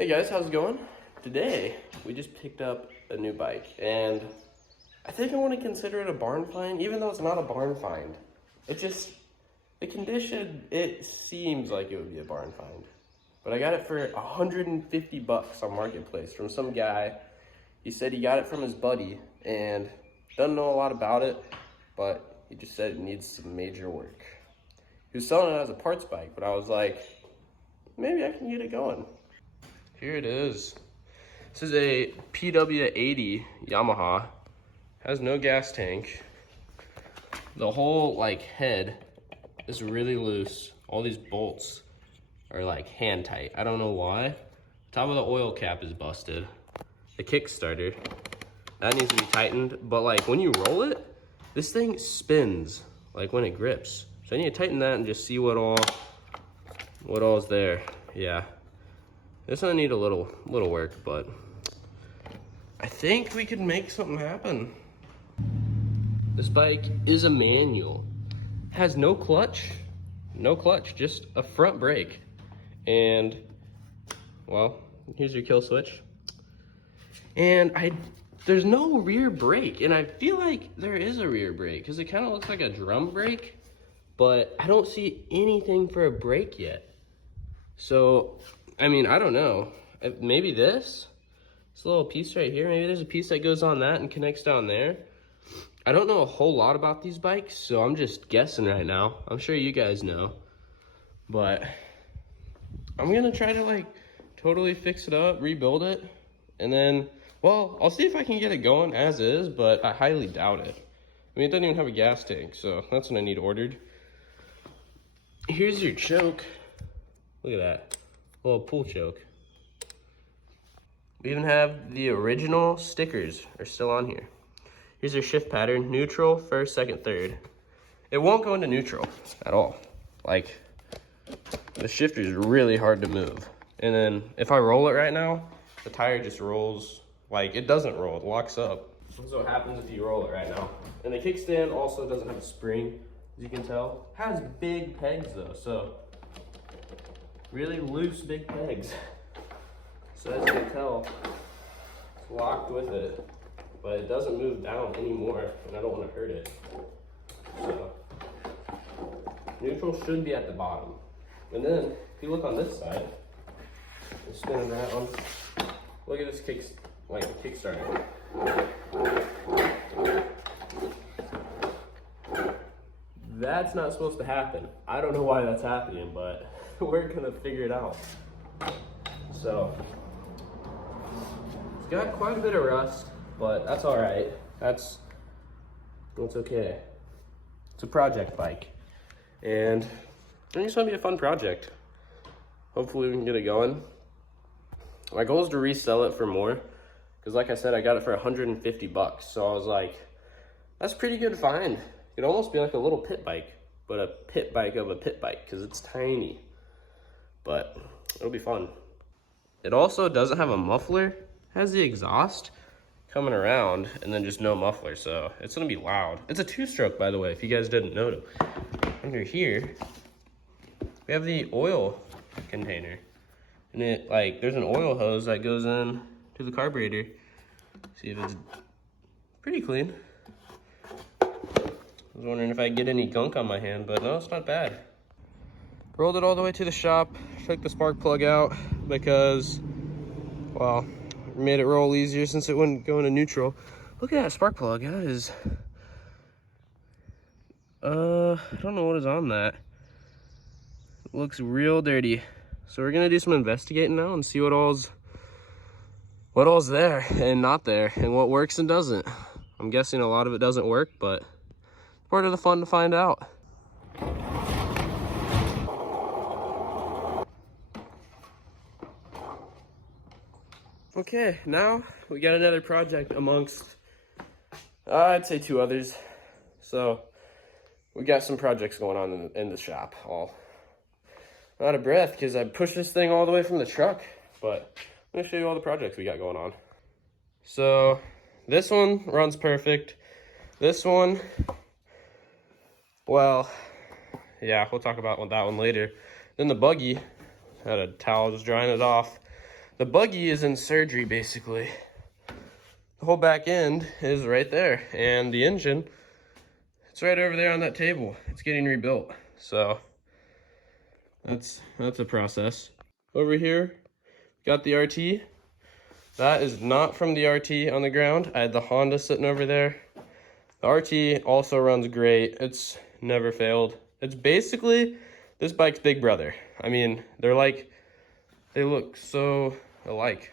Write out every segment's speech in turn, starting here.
Hey guys, how's it going? Today, we just picked up a new bike, and I think I want to consider it a barn find, even though it's not a barn find. The condition, it seems like it would be a barn find. But I got it for 150 bucks on Marketplace from some guy. He said he got it from his buddy, and doesn't know a lot about it, but he just said it needs some major work. He was selling it as a parts bike, but I was like, maybe I can get it going. Here it is. This is a PW80 Yamaha. Has no gas tank. The whole head is really loose. All these bolts are hand tight. I don't know why. Top of the oil cap is busted. The Kickstarter, that needs to be tightened. But when you roll it, this thing spins when it grips. So I need to tighten that and just see what all is there. Yeah. This one need a little work, but I think we could make something happen. This bike is a manual. Has no clutch, just a front brake. And, well, here's your kill switch. And there's no rear brake, and I feel like there is a rear brake, because it kind of looks like a drum brake, but I don't see anything for a brake yet. So, I mean, I don't know. Maybe this little piece right here, maybe there's a piece that goes on that and connects down there. I don't know a whole lot about these bikes, so I'm just guessing right now. I'm sure you guys know. But I'm gonna try to totally fix it up, rebuild it, and then, well, I'll see if I can get it going as is, but I highly doubt it. I mean, it doesn't even have a gas tank, so that's what I need ordered. Here's your choke. Look at that. A little pull choke. We even have the original stickers are still on here. Here's your shift pattern: neutral, first, second, third. It won't go into neutral at all. The shifter is really hard to move. And then if I roll it right now, the tire just rolls. It doesn't roll, it locks up. This is what happens if you roll it right now. And the kickstand also doesn't have a spring, as you can tell. It has big pegs though, so really loose big pegs. So as you can tell, it's locked with it, but it doesn't move down anymore, and I don't want to hurt it. So neutral should be at the bottom. And then if you look on this side, just spin it around. Look at this Kickstarter. That's not supposed to happen. I don't know why that's happening, but we're gonna figure it out. So it's got quite a bit of rust, but that's all right. That's okay. It's a project bike, and I think it's gonna be a fun project. Hopefully we can get it going. My goal is to resell it for more, because like I said, I got it for 150 bucks. So I was like, that's a pretty good find. It could almost be like a little pit bike, but a pit bike of a pit bike, because it's tiny. But it'll be fun. It also doesn't have a muffler. It has the exhaust coming around and then just no muffler, so it's gonna be loud. It's a two-stroke, by the way, if you guys didn't know. Under here, we have the oil container. And there's an oil hose that goes in to the carburetor. See if it's pretty clean. I was wondering if I get any gunk on my hand, but no, it's not bad. Rolled it all the way to the shop, took the spark plug out because, well, made it roll easier since it wouldn't go into neutral. Look at that spark plug. That is, I don't know what is on that. It looks real dirty. So we're gonna do some investigating now and see what all's there and not there, and what works and doesn't. I'm guessing a lot of it doesn't work, but part of the fun to find out. Okay, now we got another project amongst, I'd say 2 others. So we got some projects going on in the shop. All out of breath because I pushed this thing all the way from the truck, but I'm gonna show you all the projects we got going on. So this one runs perfect. This one, well, yeah, we'll talk about that one later. Then the buggy, had a towel just drying it off. The buggy is in surgery, basically. The whole back end is right there, and the engine, it's right over there on that table. It's getting rebuilt, so that's a process. Over here, got the RT. That is not from the RT on the ground. I had the Honda sitting over there. The RT also runs great. It's never failed. It's basically this bike's big brother. I mean, they look so alike.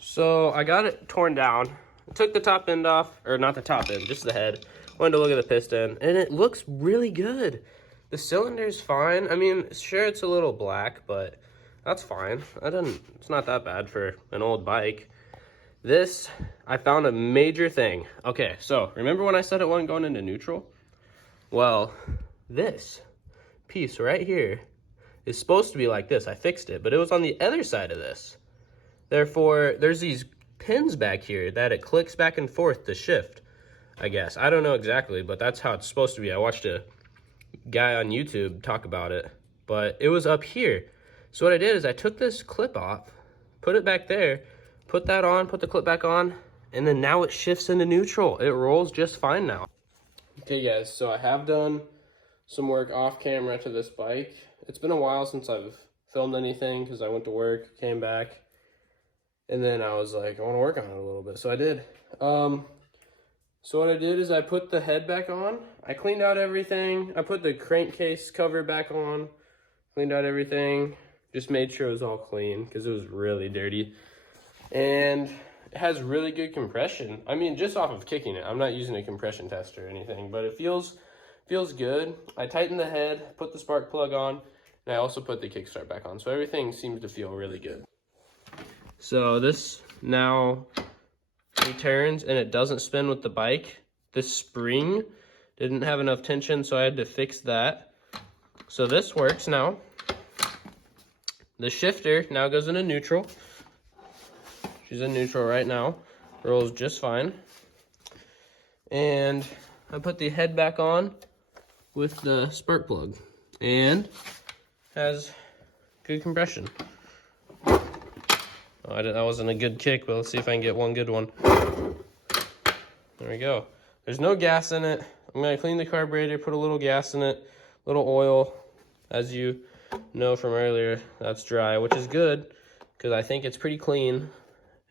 So I got it torn down. I took the top end off, or not the top end, just the head. Wanted to look at the piston, and it looks really good. The cylinder's fine. I mean, sure, it's a little black, but that's fine. It's not that bad for an old bike. This, I found a major thing. Okay, so remember when I said it wasn't going into neutral? Well, this piece right here is supposed to be like this. I fixed it, but it was on the other side of this. Therefore, there's these pins back here that it clicks back and forth to shift, I guess. I don't know exactly, but that's how it's supposed to be. I watched a guy on YouTube talk about it, but it was up here. So what I did is I took this clip off, put it back there, put that on, put the clip back on, and then now it shifts into neutral. It rolls just fine now. Okay guys, so I have done some work off camera to this bike. It's been a while since I've filmed anything because I went to work, came back, and then I was like, I want to work on it a little bit, so I did. So what I did is I put the head back on, I cleaned out everything, I put the crankcase cover back on, cleaned out everything, just made sure it was all clean because it was really dirty. And it has really good compression. I mean, just off of kicking it. I'm not using a compression tester or anything, but it feels good. I tightened the head, put the spark plug on, and I also put the kickstart back on. So everything seems to feel really good. So this now returns and it doesn't spin with the bike. This spring didn't have enough tension, so I had to fix that. So this works now. The shifter now goes into neutral. She's in neutral right now. Rolls just fine. And I put the head back on with the spark plug. And has good compression. Oh, that wasn't a good kick, but let's see if I can get one good one. There we go. There's no gas in it. I'm gonna clean the carburetor, put a little gas in it, a little oil. As you know from earlier, that's dry, which is good because I think it's pretty clean.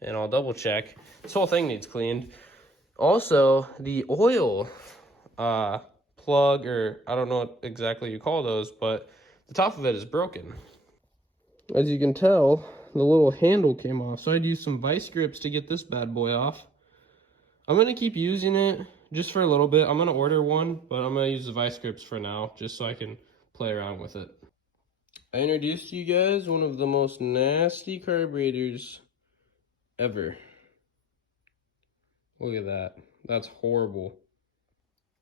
And I'll double check. This whole thing needs cleaned. Also, the oil plug, or I don't know what exactly you call those, but the top of it is broken. As you can tell, the little handle came off, so I'd use some vice grips to get this bad boy off. I'm gonna keep using it just for a little bit. I'm gonna order one, but I'm gonna use the vice grips for now, just so I can play around with it. I introduced you guys one of the most nasty carburetors ever. Look at that. That's horrible.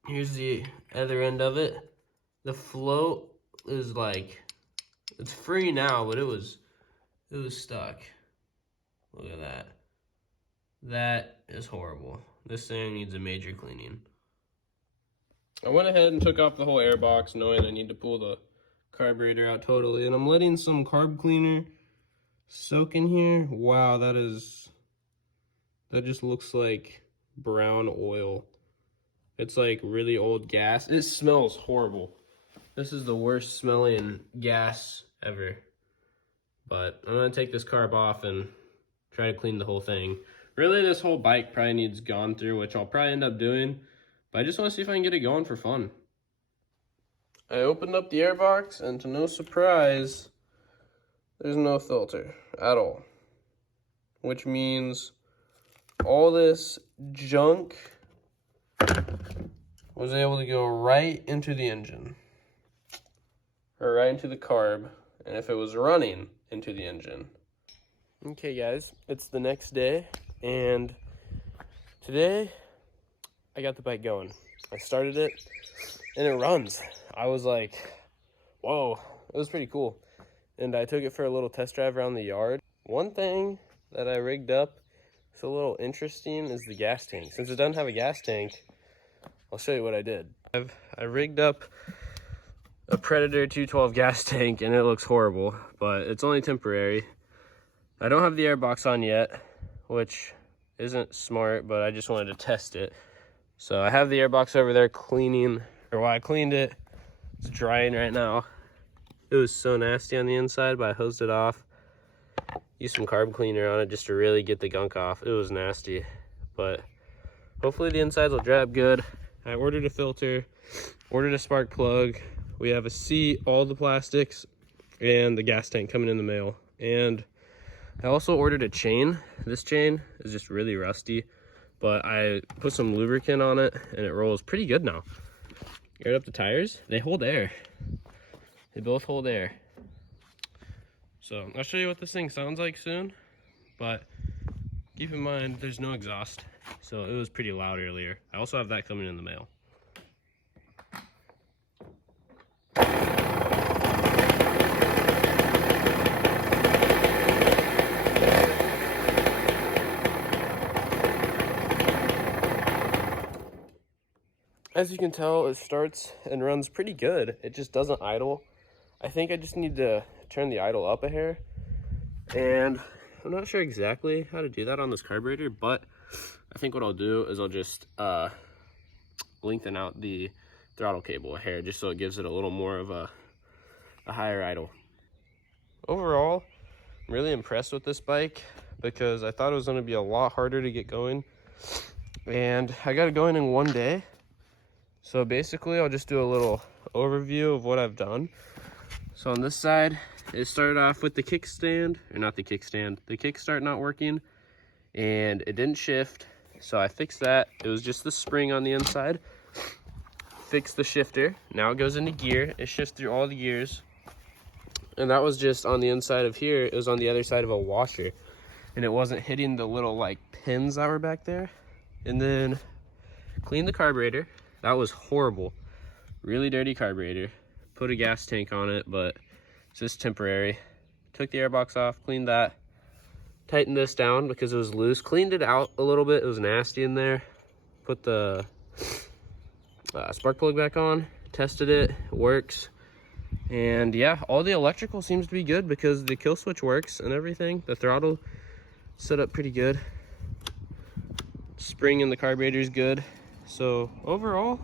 Here's the other end of it. The float is like, it's free now, but it was stuck. Look at that. That is horrible. This thing needs a major cleaning. I went ahead and took off the whole air box, knowing I need to pull the carburetor out totally, and I'm letting some carb cleaner soak in here. Wow, that just looks like brown oil. It's like really old gas. It smells horrible. This is the worst smelling gas ever. But I'm gonna take this carb off and try to clean the whole thing. Really, this whole bike probably needs gone through, which I'll probably end up doing. But I just want to see if I can get it going for fun. I opened up the airbox, and to no surprise, there's no filter at all. Which means all this junk was able to go right into the engine. Or right into the carb. And if it was running, into the engine. Okay guys, it's the next day, and today I got the bike going. I started it, and it runs. I was like, whoa, it was pretty cool. And I took it for a little test drive around the yard. One thing that I rigged up that's a little interesting is the gas tank. Since it doesn't have a gas tank, I'll show you what I did. I rigged up a Predator 212 gas tank, and it looks horrible, but it's only temporary. I don't have the air box on yet, which isn't smart, but I just wanted to test it. So I have the air box over there cleaning, or while I cleaned it, it's drying right now. It was so nasty on the inside, but I hosed it off. Used some carb cleaner on it just to really get the gunk off. It was nasty, but hopefully the insides will dry up good. I ordered a filter, ordered a spark plug. We have a seat, all the plastics, and the gas tank coming in the mail. And I also ordered a chain. This chain is just really rusty, but I put some lubricant on it and it rolls pretty good now. Aired up the tires, they hold air. They both hold air. So I'll show you what this thing sounds like soon, but keep in mind there's no exhaust, so it was pretty loud earlier. I also have that coming in the mail. As you can tell, it starts and runs pretty good. It just doesn't idle. I think I just need to turn the idle up a hair, and I'm not sure exactly how to do that on this carburetor, but I think what I'll do is I'll just lengthen out the throttle cable a hair just so it gives it a little more of a higher idle. Overall, I'm really impressed with this bike because I thought it was going to be a lot harder to get going, and I got it going in one day. So basically I'll just do a little overview of what I've done. So on this side, it started off with the kickstand, or not the kickstand, the kickstart not working, and it didn't shift. So I fixed that. It was just the spring on the inside. Fixed the shifter. Now it goes into gear. It shifts through all the gears. And that was just on the inside of here. It was on the other side of a washer, and it wasn't hitting the little like pins that were back there. And then cleaned the carburetor. That was horrible. Really dirty carburetor. Put a gas tank on it, but it's just temporary. Took the airbox off, cleaned that. Tightened this down because it was loose. Cleaned it out a little bit. It was nasty in there. Put the spark plug back on. Tested it. It works. And yeah, all the electrical seems to be good because the kill switch works and everything. The throttle set up pretty good. Spring in the carburetor is good. So overall,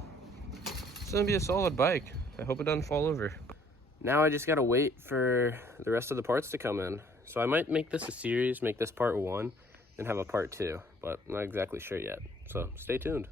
it's gonna be a solid bike. I hope it doesn't fall over. Now I just gotta wait for the rest of the parts to come in. So I might make this a series, make this part 1, and have a part 2, but I'm not exactly sure yet. So stay tuned.